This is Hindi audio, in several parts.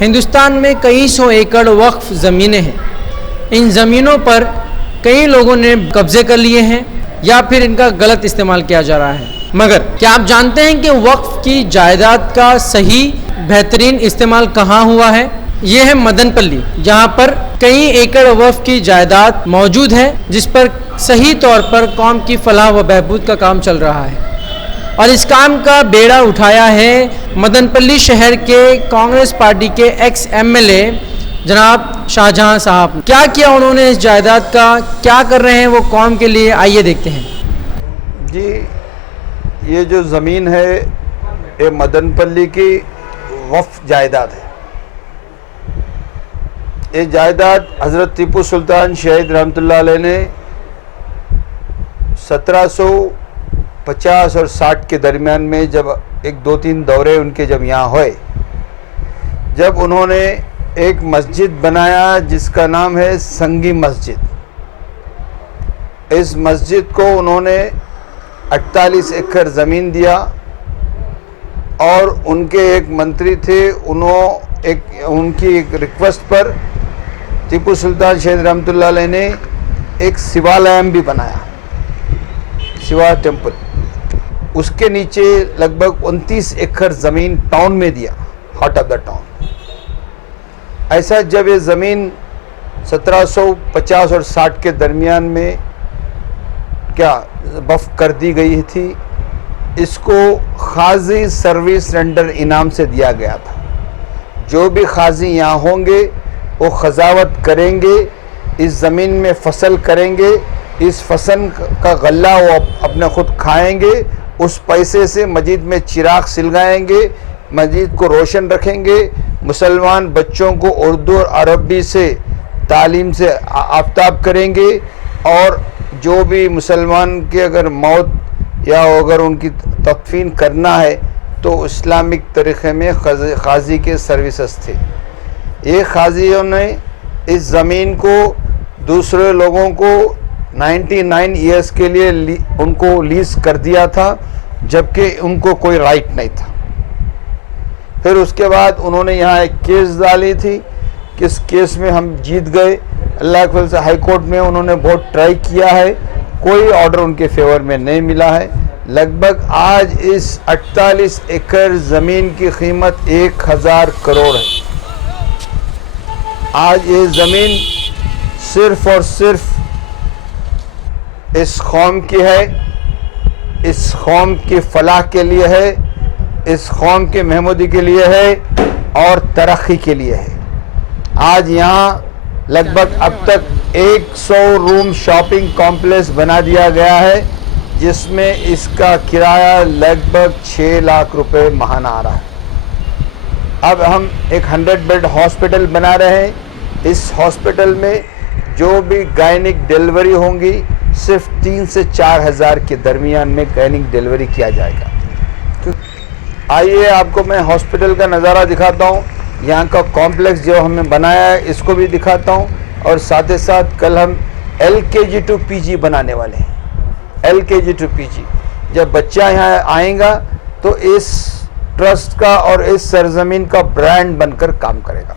हिंदुस्तान में कई सौ एकड़ वक्फ ज़मीनें हैं। इन ज़मीनों पर कई लोगों ने कब्जे कर लिए हैं या फिर इनका गलत इस्तेमाल किया जा रहा है। मगर क्या आप जानते हैं कि वक्फ की जायदाद का सही बेहतरीन इस्तेमाल कहाँ हुआ है? ये है मदनपल्ली, जहाँ पर कई एकड़ वक्फ की जायदाद मौजूद है, जिस पर सही तौर पर कौम की फलाह व बहबूद का काम चल रहा है। और इस काम का बेड़ा उठाया है मदनपल्ली शहर के कांग्रेस पार्टी के एक्स एमएलए जनाब शाहजहां साहब। क्या किया उन्होंने इस जायदाद का, क्या कर रहे हैं वो कौम के लिए, आइए देखते हैं। जी, ये जो ज़मीन है ये मदनपल्ली की वक्फ जायदाद है। ये जायदाद हज़रत टीपू सुल्तान शहीद रहमतुल्लाह अलैह ने 1750 और 60 के दरमियान में जब एक 2-3 दौरे उनके जब यहाँ हुए, जब उन्होंने एक मस्जिद बनाया जिसका नाम है संगी मस्जिद। इस मस्जिद को उन्होंने 48 एकड़ ज़मीन दिया और उनके एक मंत्री थे, उनकी एक रिक्वेस्ट पर टीपू सुल्तान शहीद रहमतुल्लाह अलैह ने एक शिवालयम भी बनाया, शिवा टेम्पल। उसके नीचे लगभग 29 एकड़ ज़मीन टाउन में दिया, हार्ट ऑफ द टाउन। ऐसा जब ये ज़मीन 1750 और 60 के दरमियान में क्या वक्फ कर दी गई थी, इसको खाजी सर्विस रेंडर इनाम से दिया गया था। जो भी खाजी यहाँ होंगे वो खजावत करेंगे, इस ज़मीन में फसल करेंगे, इस फसल का गल्ला वो अपने खुद खाएंगे, उस पैसे से मस्जिद में चिराग सिलगाएंगे, मस्जिद को रोशन रखेंगे, मुसलमान बच्चों को उर्दू और अरबी से तालीम से आफ्ताब करेंगे, और जो भी मुसलमान के अगर मौत या अगर उनकी तदफीन करना है तो इस्लामिक तरीक़े में खाजी के सर्विसेज थे। ये खाजियों ने इस ज़मीन को दूसरे लोगों को 99 ईयर्स के लिए उनको लीज कर दिया था, जबकि उनको कोई राइट नहीं था। फिर उसके बाद उन्होंने यहाँ एक केस डाली थी, किस केस में हम जीत गए। अल्लाह के फजल से हाई कोर्ट में उन्होंने बहुत ट्राई किया है, कोई ऑर्डर उनके फेवर में नहीं मिला है। लगभग आज इस 48 एकड़ ज़मीन की कीमत 1000 करोड़ है। आज ये ज़मीन सिर्फ़ और सिर्फ इस कौम की है, इस कौम की फलाह के लिए है, इस कौम के महमूदी के लिए है और तरक्की के लिए है। आज यहाँ लगभग अब तक 100 रूम शॉपिंग कॉम्प्लेक्स बना दिया गया है, जिसमें इसका किराया लगभग 6 लाख रुपए महाना आ रहा है। अब हम एक 100 बेड हॉस्पिटल बना रहे हैं। इस हॉस्पिटल में जो भी गायनिक डिलीवरी होंगी सिर्फ 3 से 4 हज़ार के दरमियान में गायनिक डिलीवरी किया जाएगा। आइए आपको मैं हॉस्पिटल का नज़ारा दिखाता हूँ, यहाँ का कॉम्प्लेक्स जो हमने बनाया है इसको भी दिखाता हूँ, और साथ ही साथ कल हम LKG to PG बनाने वाले हैं। LKG to PG जब बच्चा यहाँ आएगा तो इस ट्रस्ट का और इस सरजमीन का ब्रांड बनकर काम करेगा।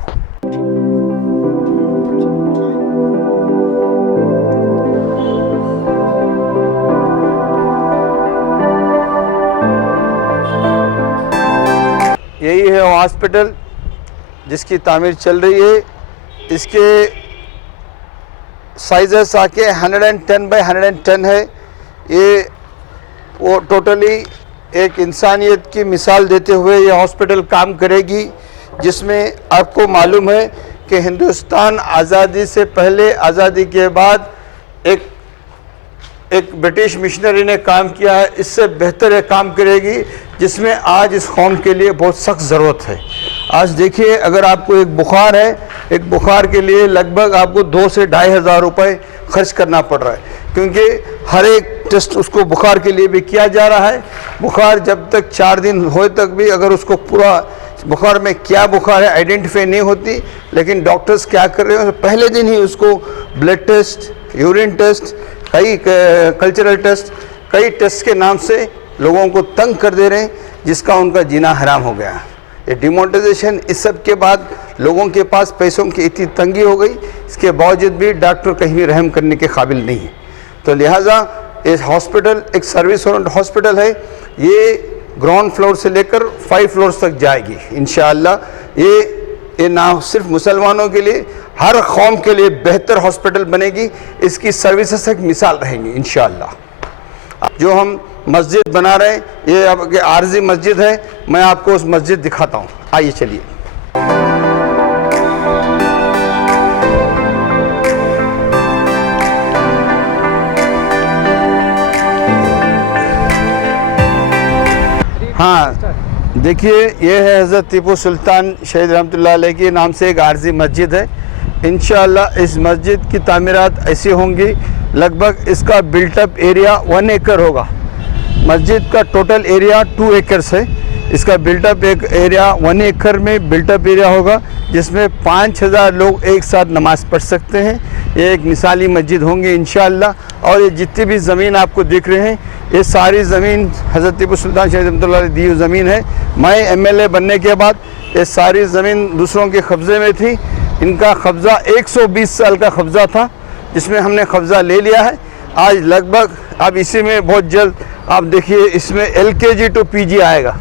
यही है हॉस्पिटल जिसकी तामीर चल रही है। इसके साइजेस आके 110 बाय 110 है। ये वो टोटली एक इंसानियत की मिसाल देते हुए ये हॉस्पिटल काम करेगी, जिसमें आपको मालूम है कि हिंदुस्तान आज़ादी से पहले, आज़ादी के बाद एक ब्रिटिश मिशनरी ने काम किया है, इससे बेहतर ये काम करेगी, जिसमें आज इस कौम के लिए बहुत सख्त ज़रूरत है। आज देखिए, अगर आपको एक बुखार है, एक बुखार के लिए लगभग आपको 2 से 2,500 रुपये खर्च करना पड़ रहा है, क्योंकि हर एक टेस्ट उसको बुखार के लिए भी किया जा रहा है। बुखार जब तक 4 दिन होए तक भी अगर उसको पूरा बुखार में क्या बुखार है आइडेंटिफाई नहीं होती, लेकिन डॉक्टर्स क्या कर रहे हैं, पहले दिन ही उसको ब्लड टेस्ट, यूरिन टेस्ट, कई कल्चरल टेस्ट, कई टेस्ट के नाम से लोगों को तंग कर दे रहे हैं, जिसका उनका जीना हराम हो गया। ये डिमोनेटाइजेशन, इस सब के बाद लोगों के पास पैसों की इतनी तंगी हो गई, इसके बावजूद भी डॉक्टर कहीं भी रहम करने के काबिल नहीं है। तो लिहाजा ये हॉस्पिटल एक सर्विस ओरिएंटेड हॉस्पिटल है, ये ग्राउंड फ्लोर से लेकर 5 फ्लोर्स तक जाएगी इंशाअल्लाह। ये ना सिर्फ मुसलमानों के लिए, हर कौम के लिए बेहतर हॉस्पिटल बनेगी, इसकी सर्विसेज एक मिसाल रहेंगी इंशाअल्लाह। जो हम मस्जिद बना रहे हैं, ये अब आर्जी मस्जिद है, मैं आपको उस मस्जिद दिखाता हूँ, आइए चलिए। हाँ देखिए, ये है हज़रत टीपू सुल्तान शहीद रहमतुल्लाह अलैह के नाम से एक आर्जी मस्जिद है। इंशाअल्लाह इस मस्जिद की तामीरात ऐसी होंगी, लगभग इसका बिल्टअप एरिया 1 एकड़ होगा। मस्जिद का टोटल एरिया 2 एकर्स है, इसका बिल्टअप एक एरिया 1 एकड़ में बिल्टअप एरिया होगा, जिसमें 5000 लोग एक साथ नमाज़ पढ़ सकते हैं। ये एक मिसाली मस्जिद होंगी इंशाअल्लाह। और ये जितनी भी ज़मीन आपको दिख रहे हैं, ये सारी ज़मीन हज़रत टीपू सुल्तान शहीद रहमतुल्लाह अलैह दी हुई ज़मीन है। मैं एमएलए बनने के बाद ये सारी ज़मीन दूसरों के कब्ज़े में थी, इनका कब्ज़ा 120 साल का कब्ज़ा था, जिसमें हमने कब्ज़ा ले लिया है। आज लगभग अब इसी में बहुत जल्द आप देखिए, इसमें LKG to PG आएगा।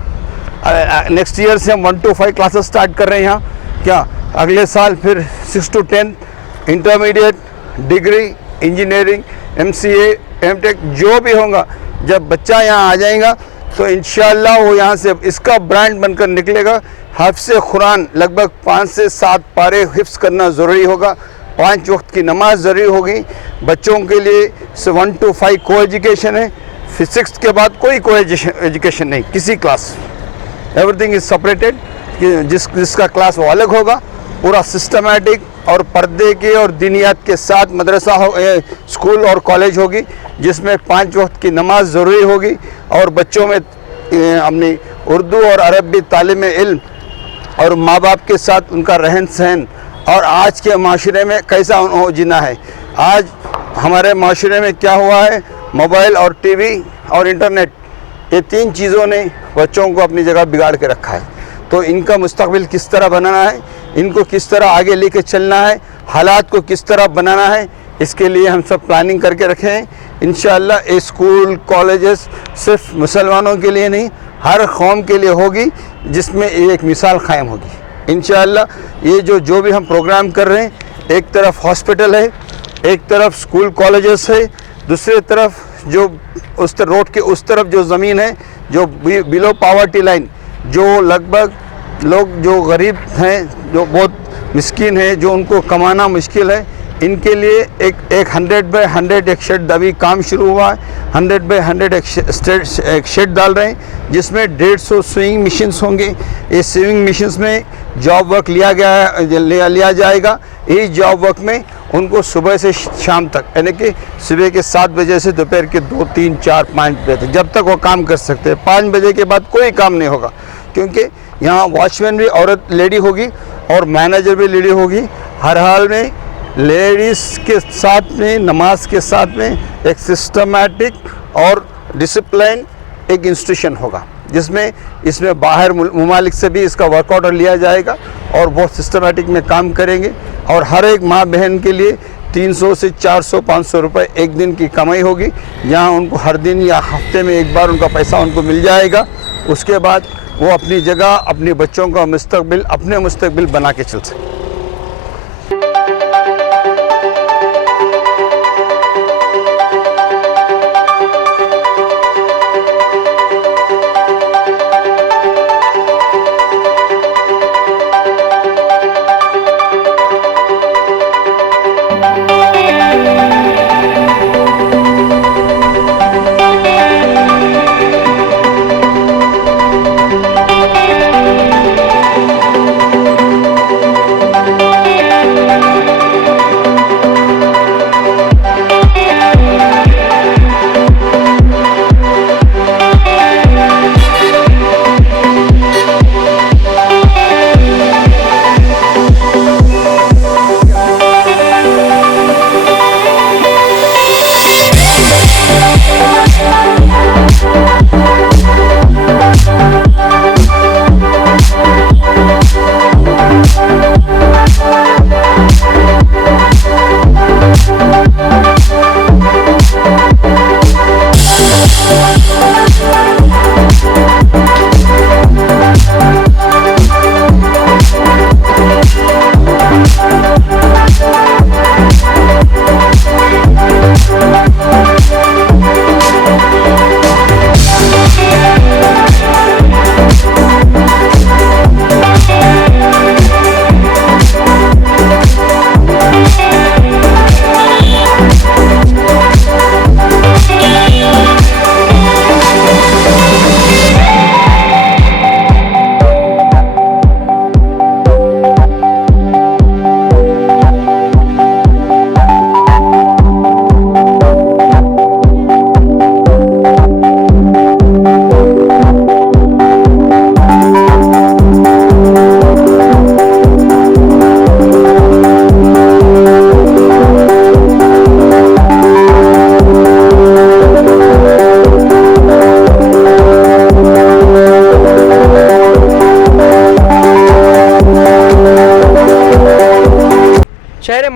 नेक्स्ट ईयर से हम 1 to 5 क्लासेस स्टार्ट कर रहे हैं यहाँ। क्या अगले साल फिर 6 to 10 intermediate, degree, engineering, MCA, MTech जो भी होगा, जब बच्चा यहाँ आ जाएगा तो इंशाअल्लाह वो यहाँ से इसका ब्रांड बनकर निकलेगा। हिफ्ज़ कुरान लगभग 5 से 7 पारे हिफ्ज़ करना ज़रूरी होगा, 5 वक्त की नमाज ज़रूरी होगी। बच्चों के लिए 1 to 5 को एजुकेशन है, फिर 6th के बाद कोई को एजुकेशन नहीं, किसी क्लास, एवरीथिंग इज़ सेपरेटेड। जिसका क्लास वो अलग होगा, पूरा सिस्टमेटिक और पर्दे के और दीनियात के साथ मदरसा हो, स्कूल और कॉलेज होगी, जिसमें 5 वक्त की नमाज ज़रूरी होगी। और बच्चों में अपनी उर्दू और अरबी तालीम इल्म और माँ बाप के साथ उनका रहन सहन और आज के माशरे में कैसा जीना है। आज हमारे माशरे में क्या हुआ है, मोबाइल और टीवी और इंटरनेट, ये 3 चीज़ों ने बच्चों को अपनी जगह बिगाड़ के रखा है। तो इनका मुस्तकबिल किस तरह बनाना है, इनको किस तरह आगे लेके चलना है, हालात को किस तरह बनाना है, इसके लिए हम सब प्लानिंग करके रखे हैं। इंशाअल्लाह ये स्कूल कॉलेजेस सिर्फ मुसलमानों के लिए नहीं, हर कौम के लिए होगी, जिसमें एक मिसाल कायम होगी इंशाअल्लाह। ये जो भी हम प्रोग्राम कर रहे हैं, एक तरफ हॉस्पिटल है, एक तरफ स्कूल कॉलेजेस है, दूसरी तरफ जो उस रोड के उस तरफ जो ज़मीन है, जो बिलो पावर्टी लाइन, जो लगभग लोग जो गरीब हैं, जो बहुत मिस्कीन है, जो उनको कमाना मुश्किल है, इनके लिए एक 100 बाय 100 एक शेड अभी काम शुरू हुआ है। 100 बाय 100 एक शेड डाल रहे हैं, जिसमें 150 स्विंग मशीन्स होंगे। ये स्विंग मशीन्स में जॉब वर्क लिया जाएगा। इस जॉब वर्क में उनको सुबह से शाम तक, यानी कि सुबह के 7 बजे से दोपहर के 2, 3, 4, 5 बजे तक, जब तक वो काम कर सकते हैं। 5 बजे के बाद कोई काम नहीं होगा, क्योंकि यहाँ वॉचमैन भी औरत लेडी होगी और मैनेजर भी लेडी होगी। हर हाल में लेडीज़ के साथ में, नमाज के साथ में एक सिस्टमेटिक और डिसिप्लिन एक इंस्टीट्यूशन होगा, जिसमें इसमें बाहर मुमालिक से भी इसका वर्क ऑर्डर लिया जाएगा और बहुत सिस्टमेटिक में काम करेंगे। और हर एक माँ बहन के लिए 300 से 400, 500 रुपये एक दिन की कमाई होगी, जहाँ उनको हर दिन या हफ्ते में एक बार उनका पैसा उनको मिल जाएगा। उसके बाद वो अपनी जगह, अपने बच्चों का मुस्तकबिल, अपने मुस्तकबिल बना के चल सकें।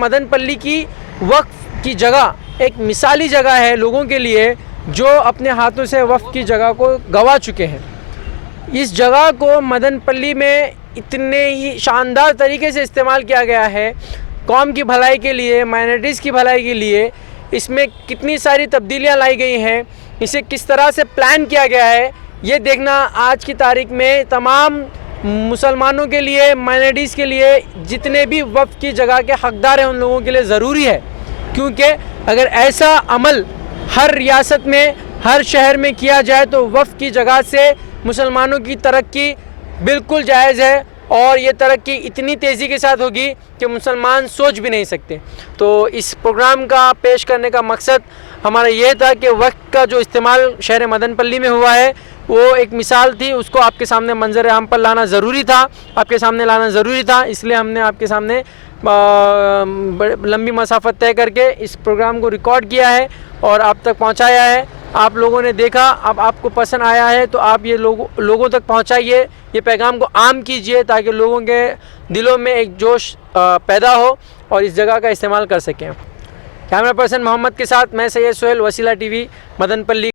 मदनपल्ली की वक्फ की जगह एक मिसाली जगह है लोगों के लिए जो अपने हाथों से वक्फ की जगह को गंवा चुके हैं। इस जगह को मदनपल्ली में इतने ही शानदार तरीके से इस्तेमाल किया गया है कौम की भलाई के लिए, माइनॉरिटीज़ की भलाई के लिए। इसमें कितनी सारी तब्दीलियां लाई गई हैं, इसे किस तरह से प्लान किया गया है, ये देखना आज की तारीख में तमाम मुसलमानों के लिए, माइनॉरिटीज़ के लिए, जितने भी वक्फ की जगह के हकदार हैं उन लोगों के लिए ज़रूरी है। क्योंकि अगर ऐसा अमल हर रियासत में, हर शहर में किया जाए तो वक्फ की जगह से मुसलमानों की तरक्की बिल्कुल जायज़ है और ये तरक्की इतनी तेज़ी के साथ होगी कि मुसलमान सोच भी नहीं सकते। तो इस प्रोग्राम का पेश करने का मकसद हमारा ये था कि वक्त का जो इस्तेमाल शहर मदनपल्ली में हुआ है वो एक मिसाल थी, उसको आपके सामने मंजर आम पर लाना ज़रूरी था, आपके सामने लाना ज़रूरी था। इसलिए हमने आपके सामने लंबी मसाफत तय करके इस प्रोग्राम को रिकॉर्ड किया है और आप तक पहुंचाया है। आप लोगों ने देखा, अब आपको पसंद आया है तो आप ये लोगों तक पहुंचाइए, ये पैगाम को आम कीजिए ताकि लोगों के दिलों में एक जोश पैदा हो और इस जगह का इस्तेमाल कर सकें। कैमरा पर्सन मोहम्मद के साथ मैं सैयद सोहेल, वसीला टीवी, मदनपल्ली।